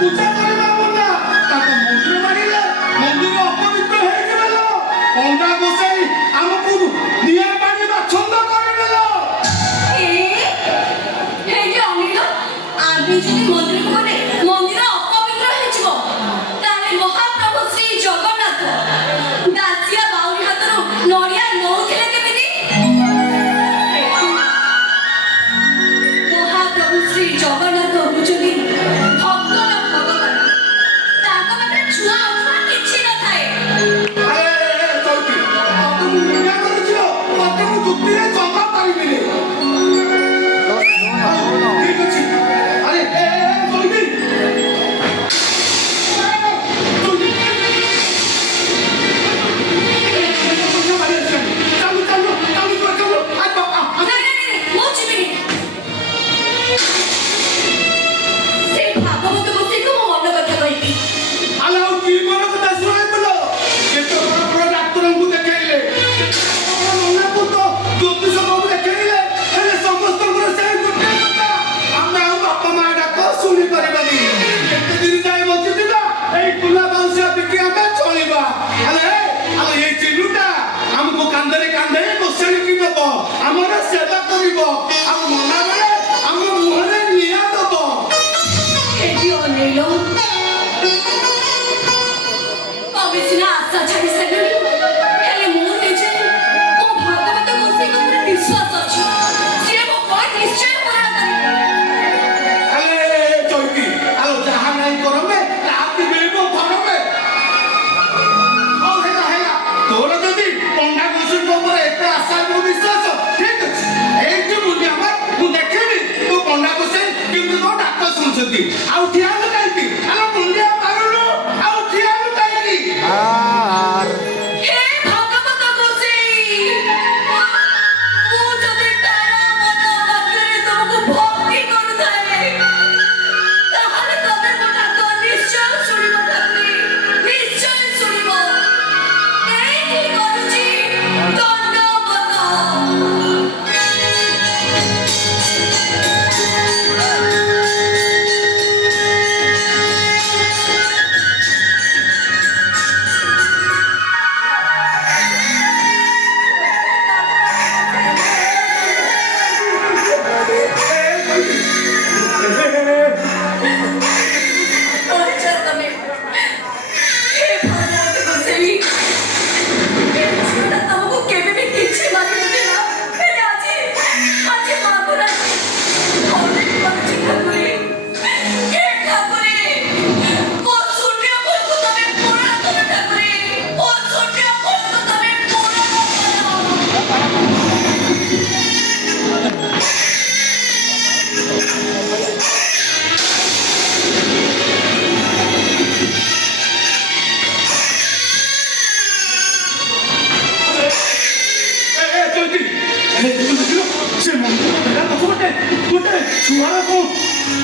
ପୂଜା କରିବା ମନା ତାକୁ ମନ୍ଦିର ମାରିଲେ ମନ୍ଦିର ଅପବିତ୍ର ହେଇଯିବ ପଣ୍ଡା ଗୋସାଇ ଆମକୁ ନିଆଁ ପାଣି ବାଛନ୍ଦ କରିଦେଲ ଯଦି ମନ୍ଦିରକୁ ଗଲେ ମନ୍ଦିର ଅପବିତ୍ର ହେଇଯିବ ତାହେଲେ ମହାପ୍ରଭୁ ଶ୍ରୀ ଜଗନ୍ନାଥ ଦାସିଆ ବାଉରୀ ହାତରୁ ନଡ଼ିଆ ନଉଥିଲେ କେମିତି? ମହାପ୍ରଭୁ ଶ୍ରୀ ଜଗନ୍ନାଥ ହଉଛନ୍ତି ଭକ୍ତର ଭଗବାନ ତାଙ୍କ ପାଖରେ ଛୁଆ ଅଛୁଆ କିଛି ନଥାଏ। ଯୁକ୍ତିରେ ଜମା ପାରିବିନି ଠିକ ଅଛି ଆମର ସେବା କରିବ ଆଉ ମନା ବେଳେ ଆମ ମୁହଁରେ ନିଆଁ ଦବ ତମେ ସିନା ଆଶା ଛାଡ଼ି ସାରିଲଣି ହେଲେ ମୁଁ ନିଜେ ମୋ ଭାଗବତ ଗୋସାଇଙ୍କ ଉପରେ ବିଶ୍ୱାସ ଅଛି ସିଏ ମୋ କଳ ନିଶ୍ଚୟ ପୂରଣ କରିବେ। ଚୈତି ଆଉ ଯାହା ନାହିଁ କରମେ ତାହାକୁ ମିଳିବ ଧରମେ ହଉ ହେଲା ତୋର ଯଦି ପଣ୍ଡା ଗୋସାଇଙ୍କ ଉପରେ ଏତେ ଆଶା ମୋ ବିଶ୍ୱାସ ଠିକ ଅଛି ଏଇଠି ମୁଁ ଦେଖିବି ତୁ ପଣ୍ଡା ଗୋସାଇ କିନ୍ତୁ ତୋ ଡାକ ଶୁଣୁଛନ୍ତି ଆଉ ଠିଆ କାହିଁକି ଆଲୋ ମୁଣ୍ଡିଆ ମାରୁନୁ ଆଉ ଠିଆ କାହିଁକି? ହେ ଭାଗବତ ଗୋସାଇ ମୁଁ ଯଦି ତାରା ମନ ମଧ୍ୟରେ ତମକୁ ଭକ୍ତି କରୁଥାଏ ତାହେଲେ ତମେ ମୋ ଡାକ ନିଶ୍ଚୟ ଶୁଣିବ ଠାକୁରୀ ନିଶ୍ଚୟ ଶୁଣିବ ଏଇଠି କରୁଛି ଦଣ୍ଡବତ।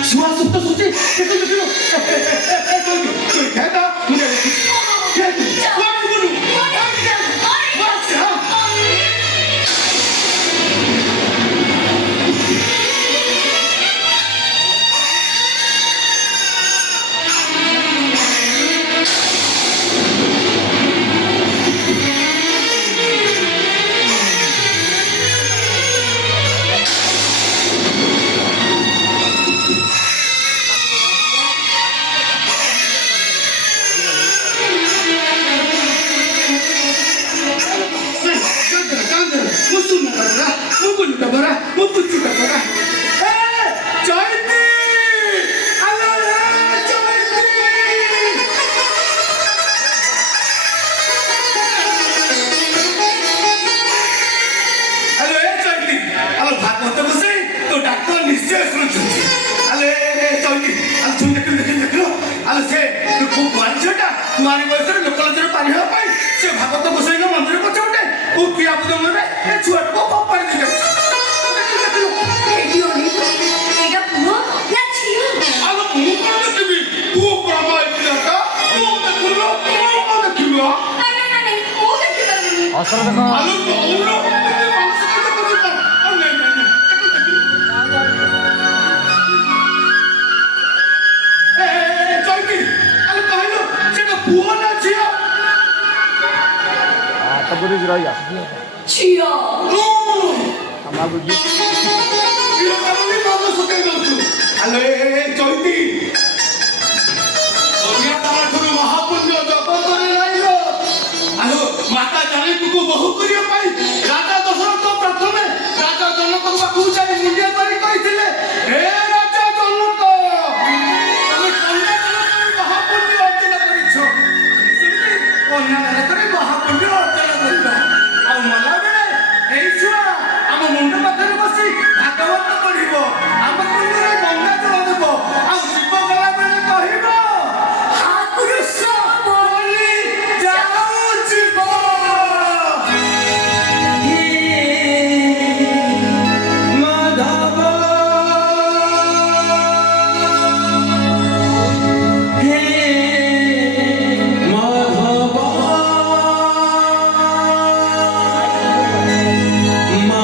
छुआ सुप्त सोचे भागवत गोसाई मंदिर पछे उठे किया बुझे छुआ को पानी दे ପିଲାମାନେ ମଦ ଶୁକେଇ ଦଉଛୁ ଆଲୋ ଏ ଚୈତି ଅନ୍ୟା ତାଠୁ ମହାପୁଣ୍ୟ ଜଗତରେ ନାଇଁଲୋ ଆଲୋ ମାତା ଜାନକୀକୁ ବୋହୂ କରିବା ପାଇଁ ରାଜା ଦଶରଥ ପ୍ରଥମେ ରାଜା ଜନକ ପାଖକୁ ଯାଇ ମୁଣ୍ଡିଆ କରି କହିଥିଲେ ହେ ରାଜା ଜନକ ତମେ ମହାପୁଣ୍ୟ ଅର୍ଜନ କରିଛ ସେମିତି ଅନ୍ୟ ମହାପୁଣ୍ୟ ଅର୍ଜନ କରିବା ଆଉ ମଲାବେଳେ ଏଇ ଛୁଆ ଆମ ମୁଣ୍ଡ ପାଖରେ ବସି ଭାଗବତ ପଢିବ ଆମ କୁଣ୍ଡରେ ଗଙ୍ଗା ଜଳ ଦେବ ଆଉ ଜୀବ ଗଲା ବେଳେ କହିବ କୃଷ୍ଣ ବୋଲି ଯାଉଯିବ ମାଧବ ହେ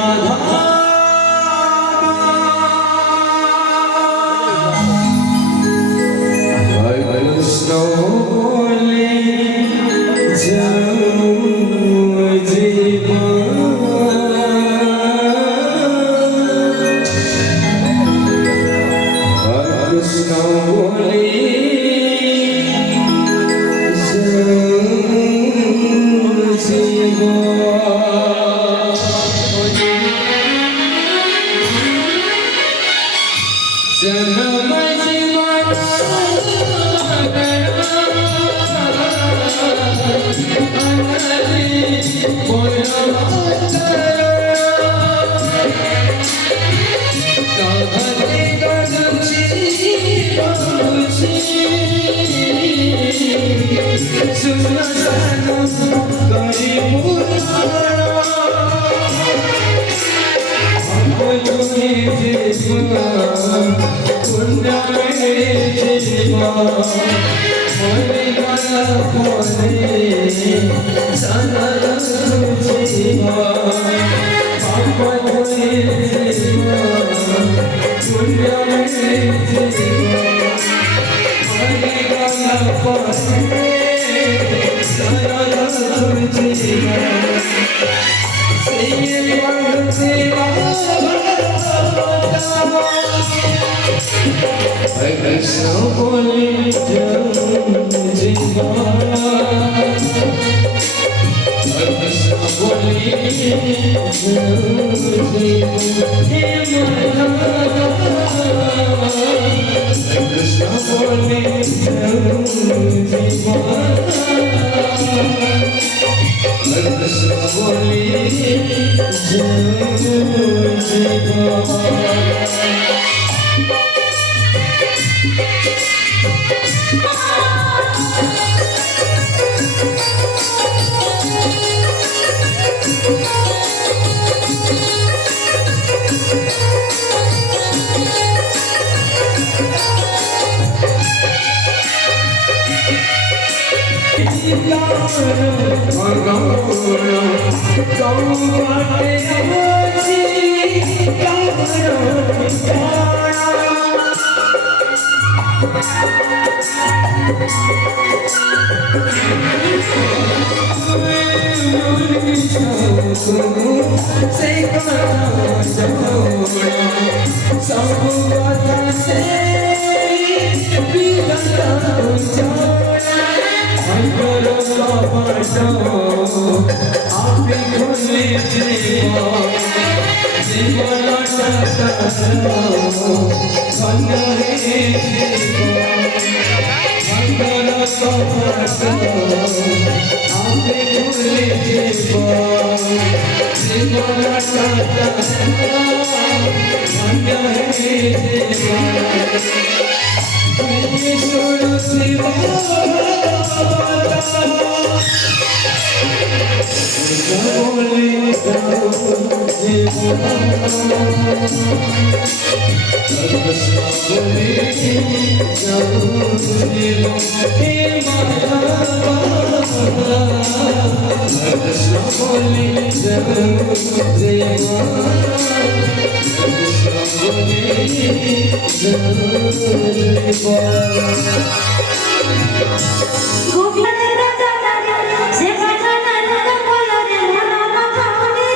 ମାଧବ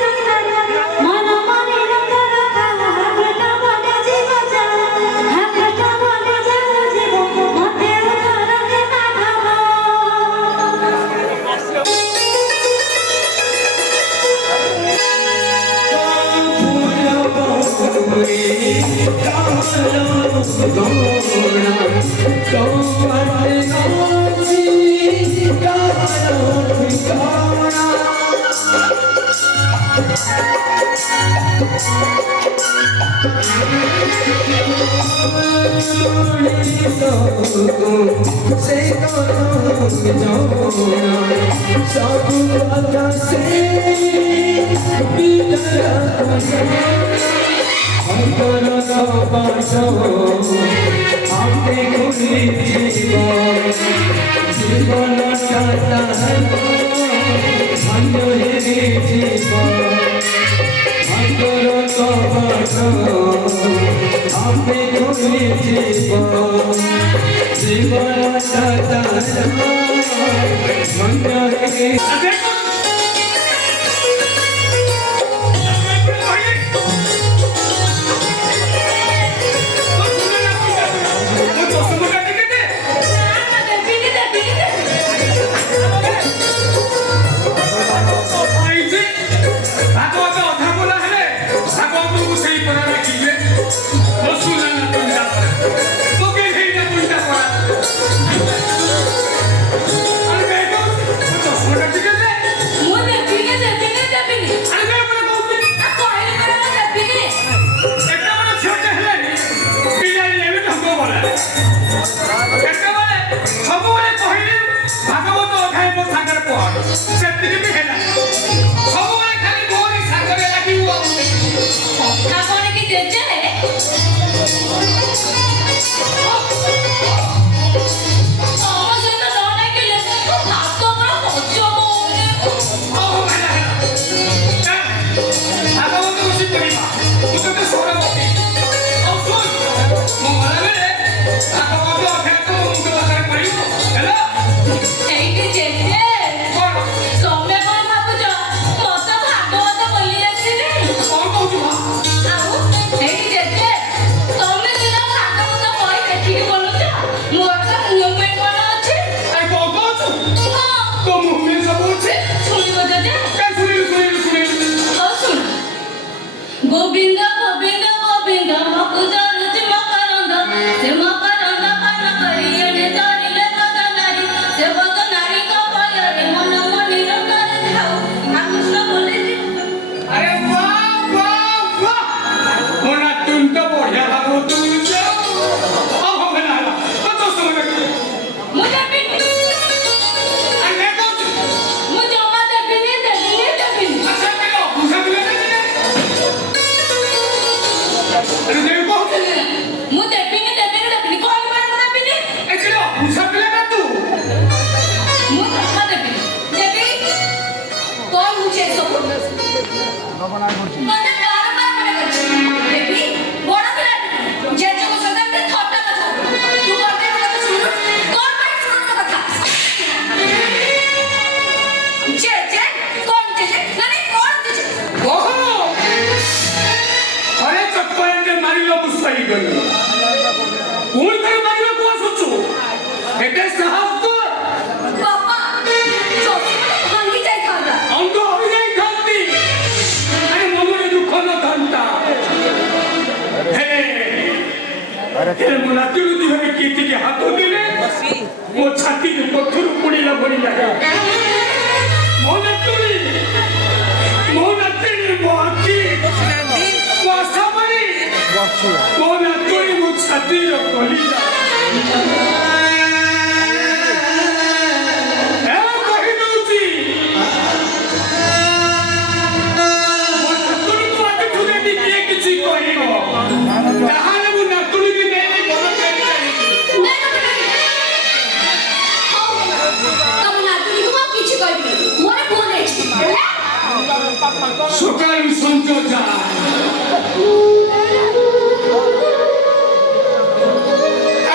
Mano,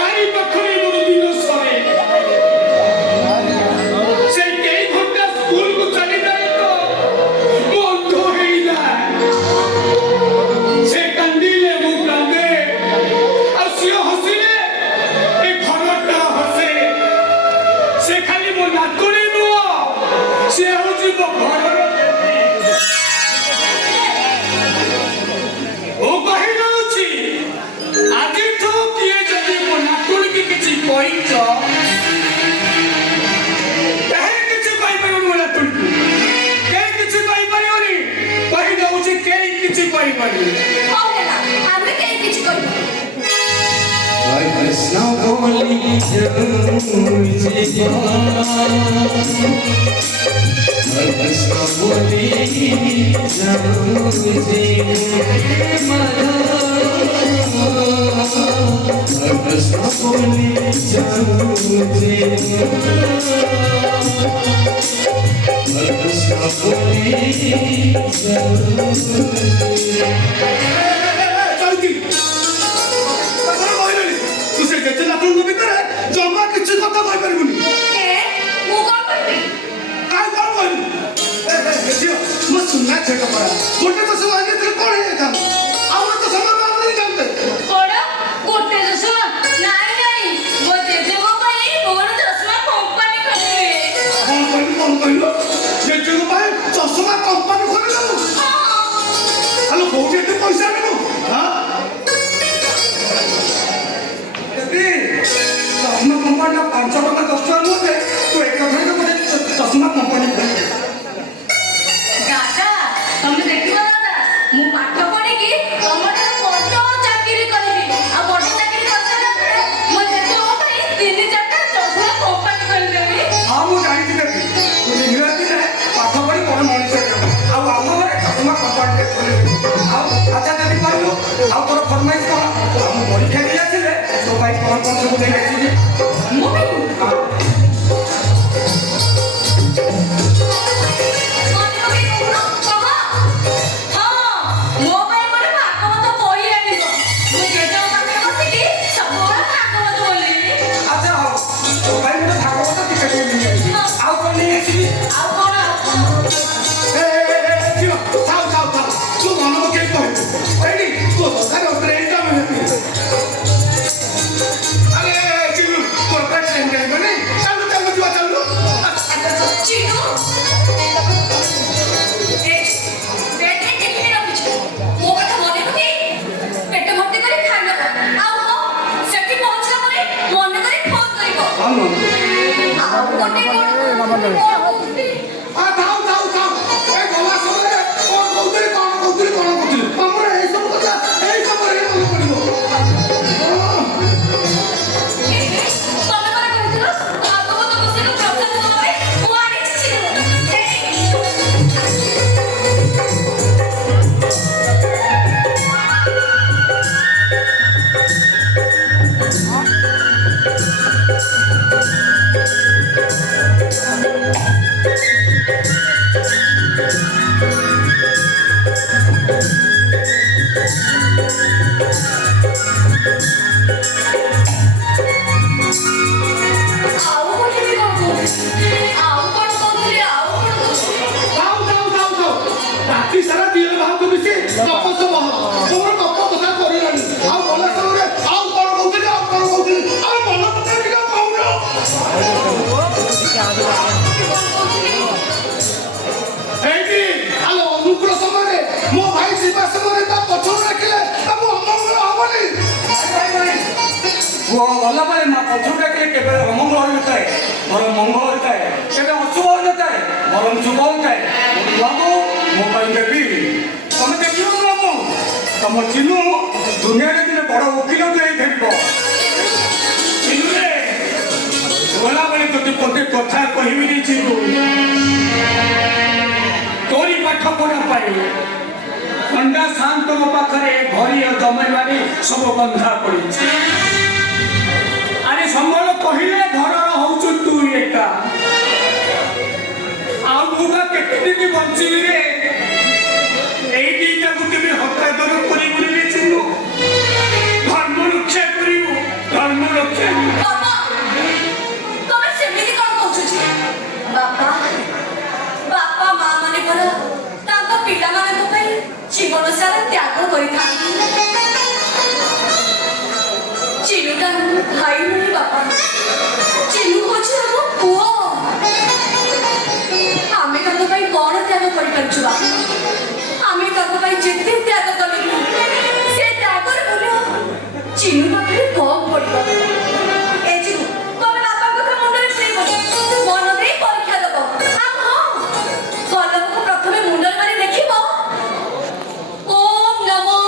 Ari pakhre ହଉ ହେଲା ଆମେ କେହି କିଛି କରିବୁ कृष्ण बोली कृष्ण बोली कृष्ण बोली कृष्ण बोली ଚଳିକି ତାପରେ କହିଲେଣି ତୁ ସେ ଯେତେ ନାତୁଙ୍କ ଭିତରେ ଜମା କିଛି କଥା କହିପାରିବୁନି ମୁଁ କଣ କରିବି ଆଉ କଣ କହିବୁ ଝିଅ ମୋ ସୁନା ଝିଅଟା ପରା ଗୋଟେ ତ ସବୁ ଆଗେଇଥିଲେ କଣ ହେଇଯାଇଥାନ୍ତା ଆଉ ତ ସମୟ ବାହାରି ଯାଆନ୍ତେ କଣ ଗୋଟେ ଚଷମା ନାଇଁ ନାଇଁ ମୋ ଜେଜେଙ୍କ ପାଇଁ ମୋର ଚଷମା କମ୍ପାନୀ ଖୋଲିବେ କଣ କହିଲୁ ଜେଜେଙ୍କ ପାଇଁ ଚଷମା କମ୍ପାନୀ ଖୋଲିଦେବୁ ଆଲୋ କୋଉଠି ଏତେ ପଇସା ଆଣିବୁ ଚଷମା କମ୍ପାନୀଟା 5 ଟଙ୍କା 10 ଟଙ୍କା ନୁହେଁ ତୁ ଏକାଥରେ ଗୋଟେ ଚଷମା କମ୍ପାନୀ ଖୋଲିବୁ ଦାଦା ତମେ ଦେଖିବ ଦାଦା ମୁଁ ପାଠ ପଢିକି ତମଠାରୁ ବଡ ଚାକିରି କରିବି ଆଉ ବଡ ଚାକିରି କରିସାରିଲା ପରେ ମୋ ଜେଜେଙ୍କ ପାଇଁ 3-4ଟା ଚଷମା କମ୍ପାନୀ ଖୋଲିଦେବି ହଁ ମୁଁ ଜାଣିଛି ଦେବି ତୁ ଇଂରାଜୀରେ ପାଠ ପଢି ବଡ଼ ମଣିଷ ହେବୁ ଆଉ ଆମ ଘରେ ଚଷମା କମ୍ପାନୀଟେ ଖୋଲିବୁ ଆଉ ଆଚ୍ଛା ଦେବି କହିଲୁ ଆଉ ତୋର ଫରମାଇଶ କଣ ଆଉ ମୁଁ ପରୀକ୍ଷା ଦେଇ ଆସିଲେ ତୋ ପାଇଁ କଣ ସବୁ ନେଇ ଆସିବି ମୁଁ ବି ଆଚ୍ଛା ହଉ ତୋ ପାଇଁ ଗୋଟେ ଭାଗବତ ଟିକେଟ ନେଇ ଆସିବି ଆଉ କଣ ନେଇ ଆସିବି ଝିଅ ଥାଉ ଥାଉ ଥାଉ ତୁ ମନ ପକେଇ କହିବୁ ଏଇଠି ତୋ ଦୋକାନ ଟ୍ରେନଟା ଆମେ ହେବି ଆରେ ଚିଲୁ ତୋର ପାଇଁ ଟ୍ରେନ ଯାଇବନି ଚାଲୁ ଚାଲୁ ଯିବା ଚାଲୁ ଥାଉ ଥାଉ ଥାଉ ଏ ଗଲା ସମୟରେ କଣ କହୁଥିଲି ଆମର ଏଇ ସବୁ କଥା ଏଇ ସମୟରେ ମନେ ପଡିବ ରାତି ସାରା ଦିନ ବାହାରକୁ ମିଶି ଗପ ସବୁ ମୋର ଗପ କଥା କରିଲାଣି ଆଉ ଗଲା ସମୟରେ ଆଉ କଣ କହୁଥିଲି ଆଉ ମନ ପକେଇ ଟିକେ କହୁନ ଏଇଠି ଆଲୋ ଅନୁକୂଳ ସମୟରେ ମୋ ଭାଇ ଯିବା ସମୟରେ ତା ପଛରୁ ଡାକିଲେ ତାକୁ ଅମଙ୍ଗଳ ହବନି ପୁଅ ଗଲା ପରେ ମା ପଛରୁ ଡାକିଲେ କେବେ ଅମଙ୍ଗଳ ହୋଇନଥାଏ ବରଂ ମଙ୍ଗଳ ହୋଇଥାଏ କେବେ ଅଶୁଭ ହୋଇନଥାଏ ବରଂ ଶୁଭ ହୋଇଥାଏ ବାବୁ ମୋ ପାଇଁ ଦେବି ତମେ ଦେଖିବ ବାବୁ ତମ ଚିନୁ ଦୁନିଆରେ ଦିନେ ବଡ଼ ଓକିଲ ହେଇ ଫେରିବ ଚିନୁରେ ଗଲାବେଳେ ଯଦି ଗୋଟେ କଥା କହିବିନି ଚିନୁ ତୋରି ପାଠ ପଢା ପାଇଁ ଖଣ୍ଡା ସାନ୍ତଙ୍କ ପାଖରେ ଘରି ଜମାଇବାରେ ସବୁ ବନ୍ଧା ପଡ଼ିଛି ଆରେ ସମ୍ବଳ କହିଲେ ଘରର ହଉଛୁ ତୁ ଏକା ଆଉ ମୁଁ ବା କେତେ ଦିନ ବଞ୍ଚିବି ରେ ଏଇ ଦିଟାକୁ କେବେ ହତାଦର କରିବୁନି ରେ ଚିନୁ ଧର୍ମ ରକ୍ଷା କରିବୁ ଧର୍ମ ରକ୍ଷା ବାପା ତମେ ସେମିତି କଣ କହୁଛ ବାପା ବାପା ମା ମାନେ ପରା ତାଙ୍କ ପିଲାମାନଙ୍କ ପାଇଁ ଜୀବନ ସାରା ତ୍ୟାଗ କରିଥାନ୍ତି ଚିନୁଟା ଭାଇ ନୁହେଁ ବାପା ଚିନୁ ହଉଛି ଆମ ପୁଅ ଆମେ ତାଙ୍କ ପାଇଁ କଣ ତ୍ୟାଗ କରିପାରୁଛୁ ବାପା ଆମେ ତାଙ୍କ ପାଇଁ ଯେତେ ତ୍ୟାଗ କଲେ ସେ ତ୍ୟାଗର ମୂଲ୍ୟ ଚିନୁ ପାଖରେ କମ୍ ପଡ଼ିବ ଏ ଚିନୁ ତମେ ବାପାଙ୍କ କଥା ମୁଣ୍ଡରେ ପୁରେଇବନି ମନ ଦେଇ ପରୀକ୍ଷା ଦେବ ଆଉ ହଁ କଲମକୁ ପ୍ରଥମେ ମୁଣ୍ଡରେ ମାରି ଲେଖିବ ଓମ୍ ନମୋ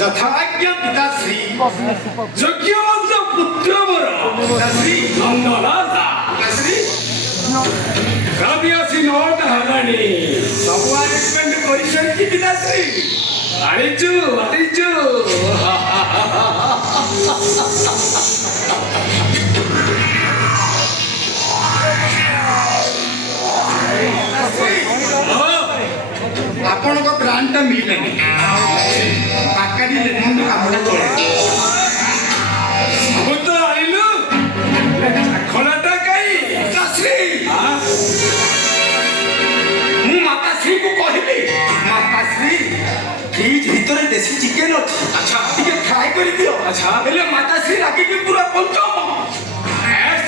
ଯଥାଜ୍ଞା ପିତାଶ୍ରୀ ଯଜ୍ଞବନ୍ତ ପୁତ୍ର ମୋର ପିତାଶ୍ରୀ ନନ୍ଦନାଥ ପିତାଶ୍ରୀ ରାତି ଆସି 9ଟା ହେଲାଣି ସବୁ ଆରେଞ୍ଜମେଣ୍ଟ କରିଛନ୍ତି ପିତାଶ୍ରୀ ଆଣିଛୁ ଆପଣଙ୍କ ପ୍ଲାନ୍ଟା ମିଳିଲାନି ପାକାଡ଼ି ଲେଖନ୍ତୁ କାମଟା ଚଳେ ସବୁ ତ ଆଣିଲୁ ଖୋଲାଟା କାଇଁ ପିତାଶ୍ରୀ ମୁଁ ମାତାଶ୍ରୀଙ୍କୁ କହିଲି ମାତାଶ୍ରୀ ଫ୍ରିଜ ଭିତରେ ଦେଶୀ ଚିକେନ ଅଛି ଆଚ୍ଛା। ଟିକେ ଫ୍ରାଏ କରିଦିଅ ଆଚ୍ଛା। ହେଲେ ମାତାଶ୍ରୀ ରାଗିକି ପୁରା ପଞ୍ଚମ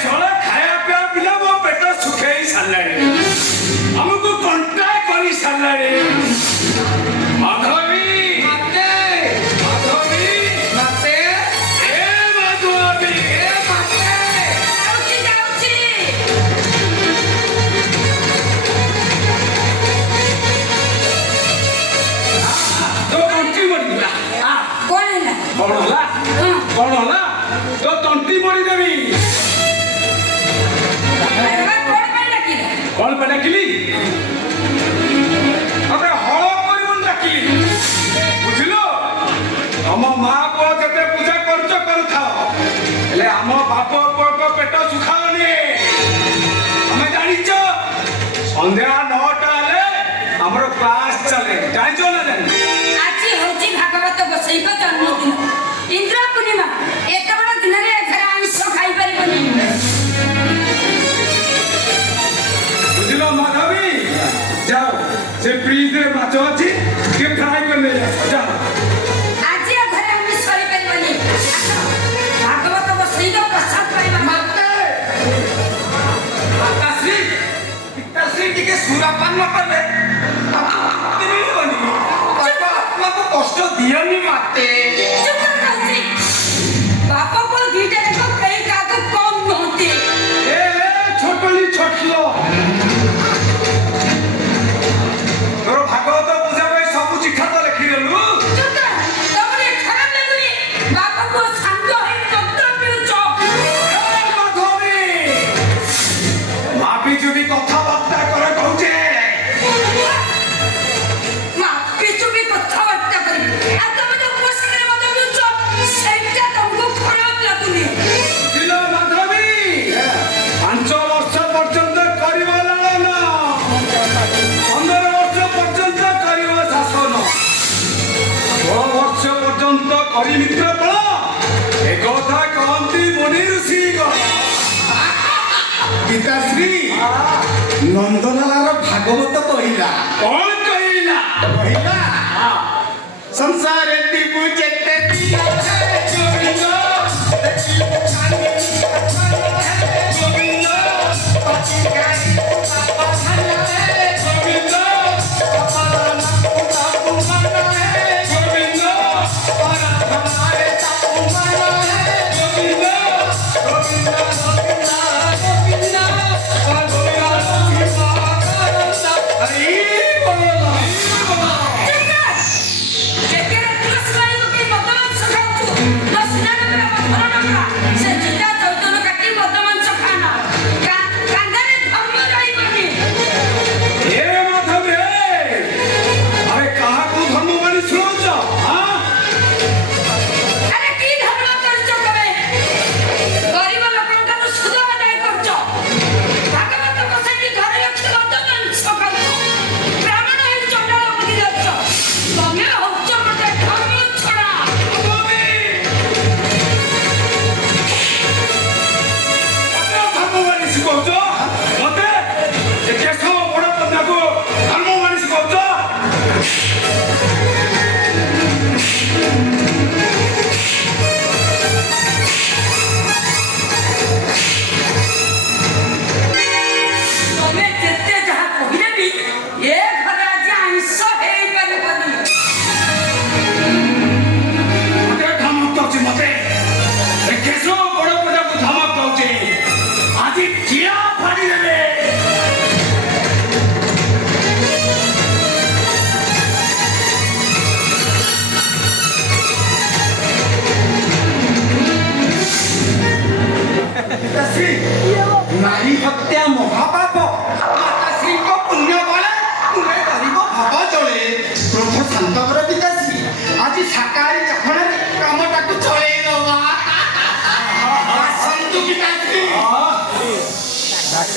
ଛୋଳ ଖାଇବା ପିଇବା ପିଲା ମୋ ପେଟ ଶୁଖେଇ ସାରିଲାଣି ଆମକୁ କଣ୍ଟା କରି ସାରିଲାଣି ମାଧବୀ ମାତେ ମାଧବୀ ମାତେ ଏ ମାଧବୀ ଏ ମାତେ ଯାଉଛି ତୋ ତଣ୍ଟି ମରିଗଲା କଣ ହେଲା କଣ ହେଲା କଣ ହେଲା ତୋ ତଣ୍ଟି ମରିଦେବି କଣ ପାଇଁ ଡାକିଲ କଣ ପାଇଁ ଡାକିଲି ତତେ ହଳ କରିବନି ଡାକିଲି ବୁଝିଲୁ ତମ ମା ପୁଅ ଯେତେ ପୂଜା କରୁଛ କରୁଥାଅ ହେଲେ ଆମ ବାପ ପୁଅଙ୍କ ପେଟ ଶୁଖାଅନି ତମେ ଜାଣିଛ ସନ୍ଧ୍ୟା 9ଟା ହେଲେ ଆମର କ୍ଲାସ ଚାଲେ ଜାଣିଛ ନା ଜାଣି ଆଜି ହଉଛି ଭାଗବତ ଗୋସାଇଙ୍କ ଜନ୍ମଦିନ ଇନ୍ଦ୍ର ପୂର୍ଣ୍ଣିମା ଏତେ ବଡ଼ ଦିନରେ ଏଥର ଆଇଁଷ ଖାଇପାରିବନି ବୁଝିଲ ମାଧବୀ ଯାଅ ସେ ଫ୍ରିଜରେ ମାଛ ଅଛି ଟିକେ ଫ୍ରାଏ କରି ନେଇ ଆସ ଯାଅ ଆଜି ଏ ଘରେ ଆମିଷ କରିପାରିବନି ଆସ, ଭାଗବତ ଗୋସାଇଙ୍କ ପ୍ରସାଦ ପାଇବା ମାତେ ମାତାଶ୍ରୀ ପିତାଶ୍ରୀ ଟିକେ ସୁରାପାନ କଲେ ମିଳିବନି ତାଙ୍କ ଆତ୍ମାକୁ କଷ୍ଟ ଦିଅନି ମାତେ ଚୁପ କର କହୁଛି ବାପ ପୁଅ ଦିଟା ଯାକ କେହି କାହାକୁ କମ୍ ନୁହନ୍ତି ଏ ଛୋଟଲି ଛୋଟଲ ତୋର ଭାଗବତ ପୂଜା ପାଇଁ ସବୁ ଚିଠା ତ ଲେଖିଦେଲୁ ଚୁପ କର ତମର ଏ ଖରାପ ଲାଗୁନି ବାପ ପୁଅ ସାଙ୍ଗ ହେଇ ପତ୍ର ମିଳୁଛ ମାଧବୀ ଭାବି ଯଦି କଥାବାର୍ତ୍ତା କରେ କହୁଛେ ମାପିଛୁ ବି କଥାବାର୍ତ୍ତା କରିବି ଆଉ ତମେ ତ ପୁଅ ସାଙ୍ଗରେ ମଦ ପିଉଛ ସେଇଟା ତମକୁ ଖରାପ ଲାଗୁନି ବୁଝିଲ ମାଧବୀ 5 ବର୍ଷ ପର୍ଯ୍ୟନ୍ତ କରିବ ଲାଳନ 15 ବର୍ଷ ପର୍ଯ୍ୟନ୍ତ କରିବ ଶାସନ 16 ବର୍ଷ ପର୍ଯ୍ୟନ୍ତ କରି ମିତ୍ର ବଳ ଏ କଥା କହନ୍ତି ମୁନି ଋଷି ପିତାଶ୍ରୀ ନନ୍ଦଲାଲାର ଭାଗବତ କହିଲା କଣ କହିଲା କହିଲା ସଂସାରେ ଦିବୁ ଯେତେ ଦିନ ଗୋବିନ୍ଦ ଗୋବିନ୍ଦ ଗୋବିନ୍ଦ ଗୋବିନ୍ଦ ଯେତେବେଳେ ତୁଳସୀ ମାଳିକୁ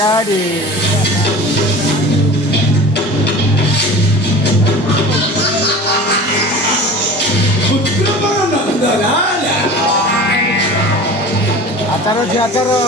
Daddy. Acara di acara.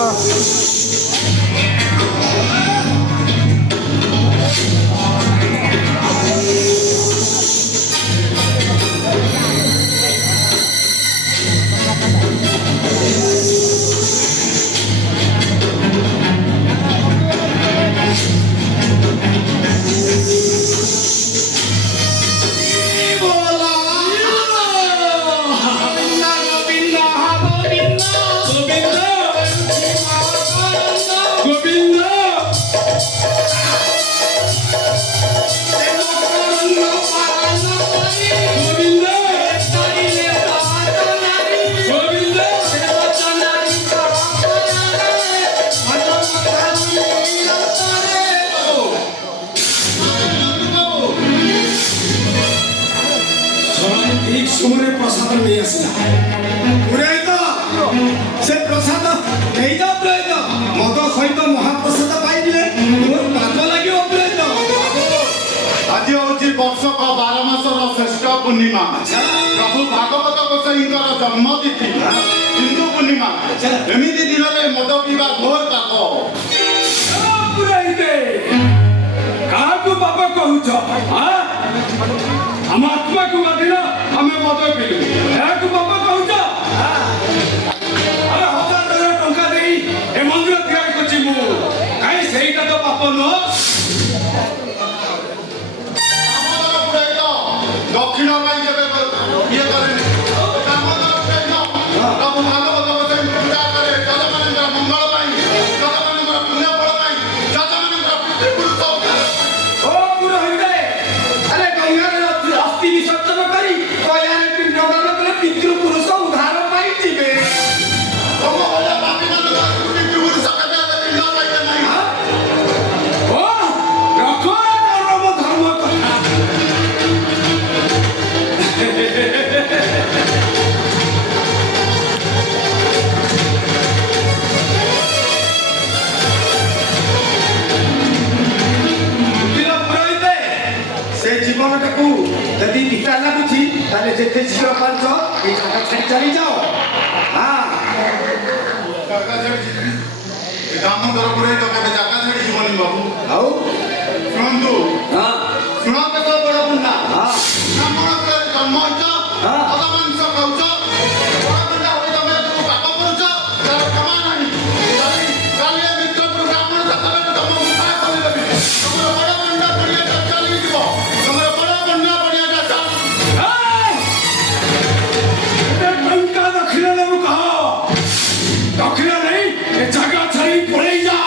ঠিক সময়ে প্রসাদ নিয়ে আসলা পুরাইত সে প্রসাদ নেইত পুরাইত মদ সহিত মহাপ্রসাদ পাইলে মোর পাপ লাগিব পুরাইত ଆଜି ହଉଛି ବର୍ଷକ 12 ମାସର ଶ୍ରେଷ୍ଠ ପୂର୍ଣ୍ଣିମା ପ୍ରଭୁ ଭାଗବତ ଗୋସାଇଙ୍କର ଜନ୍ମତିଥି ହିନ୍ଦୁ ପୂର୍ଣ୍ଣିମା ଏମିତି ଦିନରେ ମଦ ପିଇବା ଘୋର ପାପ ପୁରାଇତେ କାହାକୁ ପାପ କହୁଛ ଆମ ଆତ୍ମାକୁ ବାଧିଲ ଆମେ ମଦ ପିଇଲୁ ଏହାକୁ ପାପ କହୁଛ ଆମେ 1000 ଟଙ୍କା ଦେଇ ଏ ମନ୍ଦିର ତିଆରି କରିଛି ମୁଁ କାହିଁ ସେଇଟା ତ ପାପ ନୁହଁ ଦାମୋଦର ପୁରୋହିତ ଦକ୍ଷିଣ ପାଇଁ କେବେ ଇଏ କରେନି ଦାମୋଦର ପୁରୋହିତ ପ୍ରଭୁ ଭାଗବତ ଗୋସାଇଙ୍କୁ ପୂଜା କରେ ଯଜମାନଙ୍କର ମଙ୍ଗଳ ପାଇଁ ଯଜମାନଙ୍କର ପୁଣ୍ୟ ଫଳ ପାଇଁ ଯଜମାନଙ୍କର ପିତୃପୁରୁଷ ଉଦ୍ଧାର ପାଇଁ ଓ ପୁରୋହିତ ଆରେ ଗଙ୍ଗାରେ ଅସ୍ଥି ବିସର୍ଜନ କରି କୟାରେ ପିଣ୍ଡ ଦାନ କଲେ ପିତୃପୁରୁଷ ଉଦ୍ଧାର ପାଇଯିବେ ତମ ଭଳିଆ ପାପୀମାନଙ୍କ ପିତୃପୁରୁଷ କେବେ ହେଲେ ପିଣ୍ଡ ପାଇବେ ନାହିଁ ଓ ରଖ ଧର୍ମ ଧର୍ମ କଥା ସେ ଜୀବନଟାକୁ ଯଦି ପିତା ଲାଗୁଛି ତାହେଲେ ଯେତେ ଶୀଘ୍ର ପାରୁଛ ଏଇ ଜାଗା ଛାଡ଼ି ଚାଲିଯାଅ ଜାଗା ଛାଡ଼ି ଯିବି ଦାମୋଦର ପୁରୋହିତ କେବେ ଜାଗା ଛାଡ଼ି ଯିବନି ବାବୁ ଆଉ ଶୁଣନ୍ତୁ ଶୁଣ କେତେ ବଡ଼ ପୁଣ୍ୟ ବ୍ରାହ୍ମଣ କୁଳରେ ଜନ୍ମ ହୋଇଛ ଅଧ ମାଂସ ଖାଉଛ ବଡ଼ ପୁଣ୍ୟ ହୋଇ ତମେ ଯୋଉ ପାପ କରୁଛ ତାର କ୍ଷମା ନାହିଁ କାଲି ଏ ମିତ୍ରପୁର ବ୍ରାହ୍ମଣ ଜାତକରେ ତମ ମୁଖା ଖୋଲିଦେବି ତମର ବଡ଼ ପୁଣ୍ୟ ପଡ଼ିଆଟା ଚାଲିଯିବ ତମର ବଡ଼ ପୁଣ୍ୟ ପଡ଼ିଆଟା ଚାଲ ଟଙ୍କା ଦକ୍ଷିଣ ନେବୁ କହ ଦକ୍ଷିଣ ନେଇ ଏ ଜାଗା ଛାଡ଼ି ପଳେଇ ଯା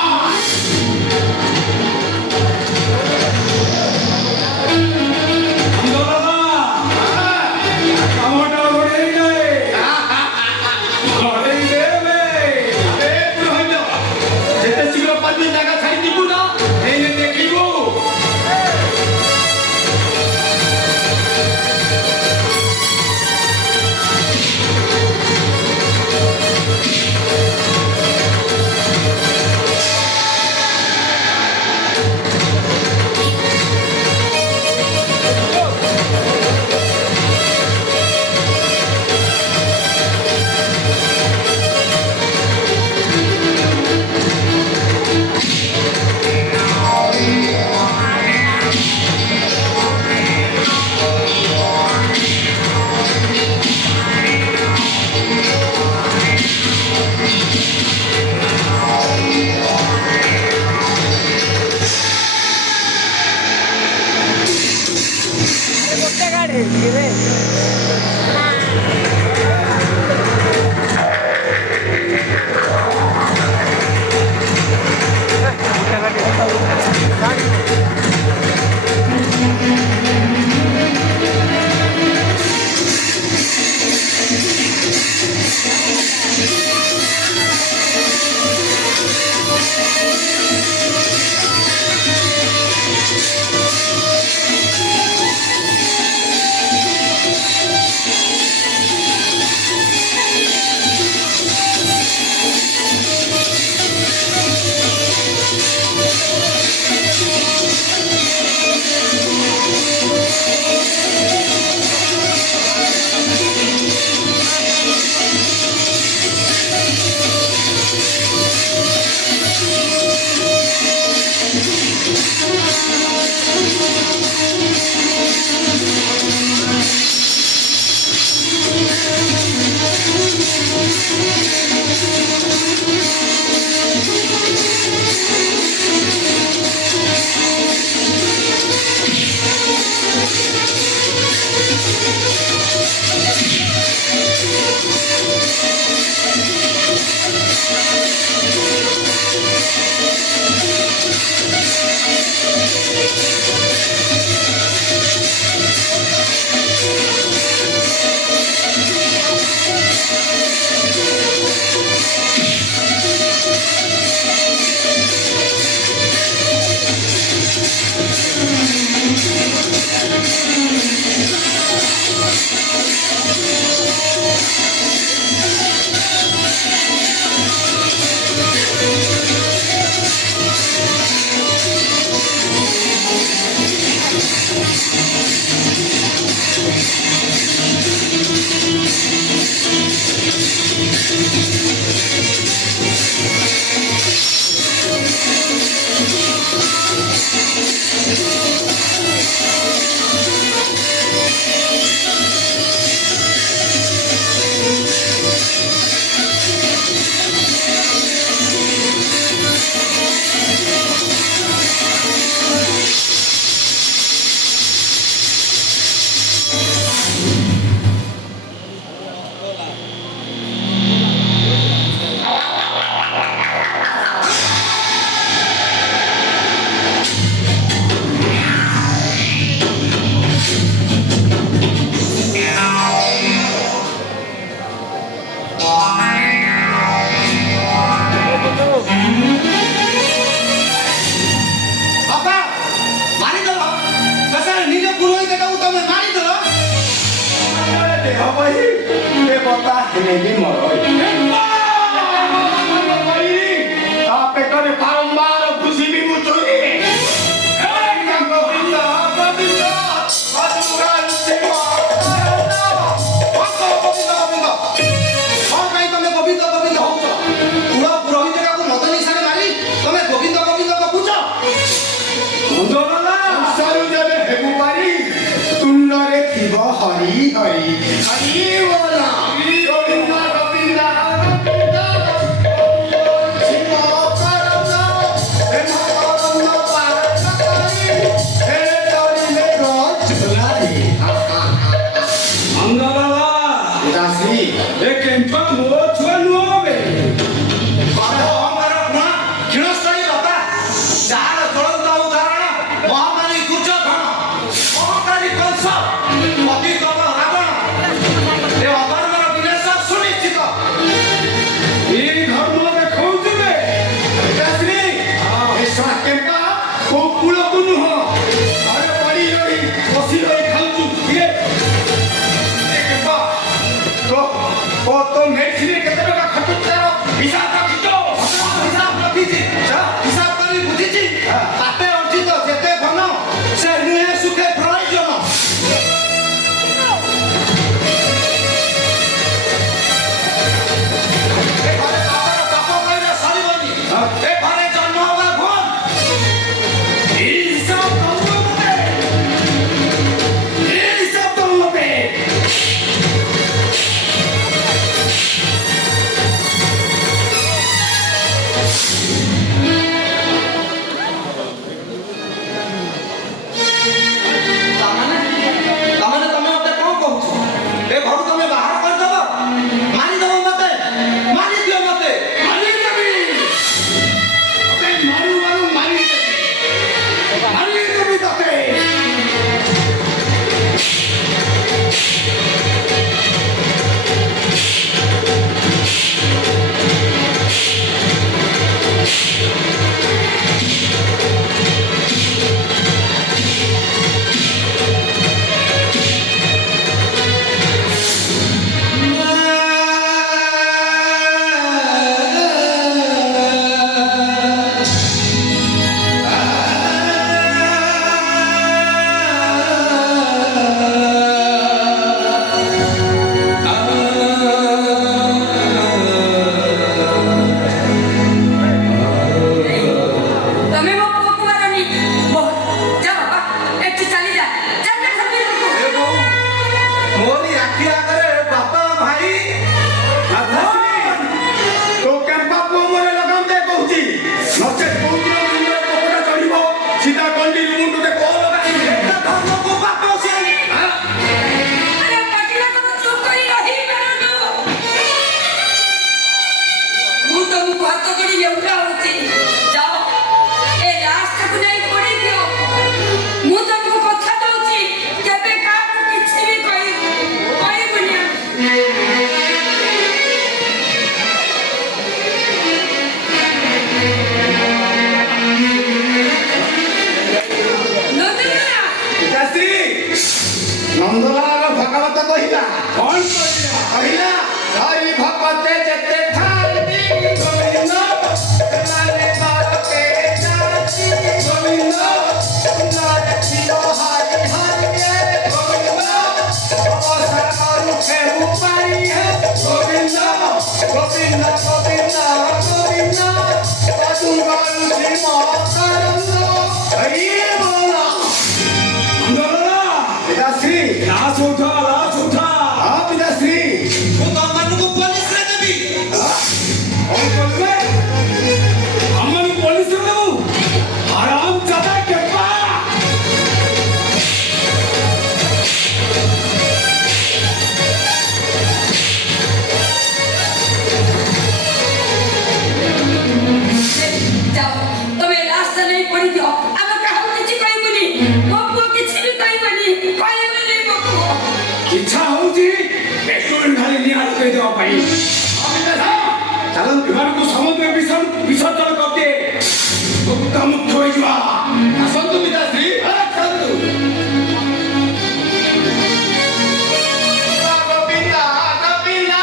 ନେଇକି ମର ତା ପେଟରେ ବାରମ୍ବାର ଘୁଷିବି ମୁଁ ଚୋରି हरी हरी हरी बोला गोविंद गोविंद ନନ୍ଦଲାଲ ଭଗବତ କହିଲା କଣ କହିଲା ହରି ଭଗତେ ଯେତେ ଥାନ୍ତି ଗୋବିନ୍ଦ ସେମାନେ କରତେ ଯାନ୍ତି ଗୋବିନ୍ଦ ସୁନ୍ଦର ଥିବ ହରି ହରି ଗୋବିନ୍ଦ ଅବସାନରୁ ଫେରୁ ପାଇ ଗୋବିନ୍ଦ ଗୋବିନ୍ଦ ଗୋବିନ୍ଦ ଗୋବିନ୍ଦ ପଦୁଗରୁ ଶ୍ରୀମ କରନ୍ଦ ହରି ବୋଲ पिताश्री लाश उठा हाँ पिताश्री ମୁଁ ତମମାନଙ୍କୁ ପୋଲିସରେ ଦେବି हमन पुलिस में आराम ज्यादा केपा जाओ तुम्हें लास्ट नहीं पड़ी दियो अब कहो किछि कोई बनी मो पुओ किछि भी कोई बनी कोई बनी मो पुओ इच्छा होची रेस्टोरेंट खाली निहाल कर देवा पाई चलन विमान को समुद्र विसर्जन करते गुप्ता मुक्त हो जावा ଆସନ୍ତୁ ପିତାଶ୍ରୀ ଆସନ୍ତୁ ଗୋବିନ୍ଦ ଗୋବିନ୍ଦ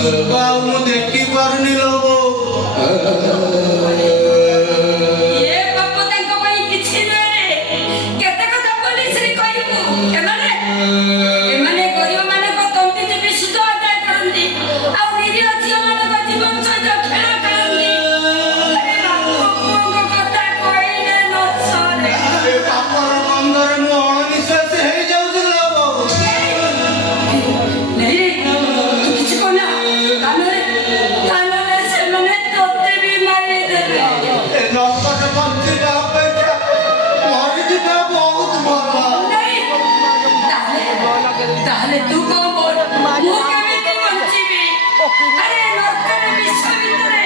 ଦୁର୍ଗା ମୁଁ ଦେଖି ପାରୁନି ଲୋ ଏ ବାପ ତାଙ୍କ ପାଇଁ କିଛି ନୁହେଁ ରେ। କେତେ କଥା ପୋଲିସରେ କହିବୁ। ଏମାନେ ଗରିବମାନଙ୍କ ତଣ୍ଟି ଚିପି ସୁଧ ଆଦାୟ କରନ୍ତି ଆଉ ନିରୀହ ଝିଅମାନଙ୍କ ଜୀବନ ସହିତ ଖେଳ ଖେଳନ୍ତି। ଆରେ ବାପ ପୁଅଙ୍କ କଥା କହିଲେ ନ ସରେ। ଏ ପାପର ବନ୍ଧରେ ମୁଁ ଅଣନିଶ୍ୱାସୀ ହେଇଯାଉଛି ଲୋ ନେଇ ତୁ କିଛି କହନା। କାନରେ ସେମାନେ ତୋତେ ବି ମାରିଦେବେ। ଏ ନର୍କଟ ବଞ୍ଚିବା ଅପେକ୍ଷା ମରିଯିବା ବହୁତ ଭଲ ନେଇ ତାହେଲେ ତୁ କଣ କର? ମୁଁ କେମିତି ବଞ୍ଚିବି? ଆରେ ନର୍କରେ ବିଷ ଭିତରେ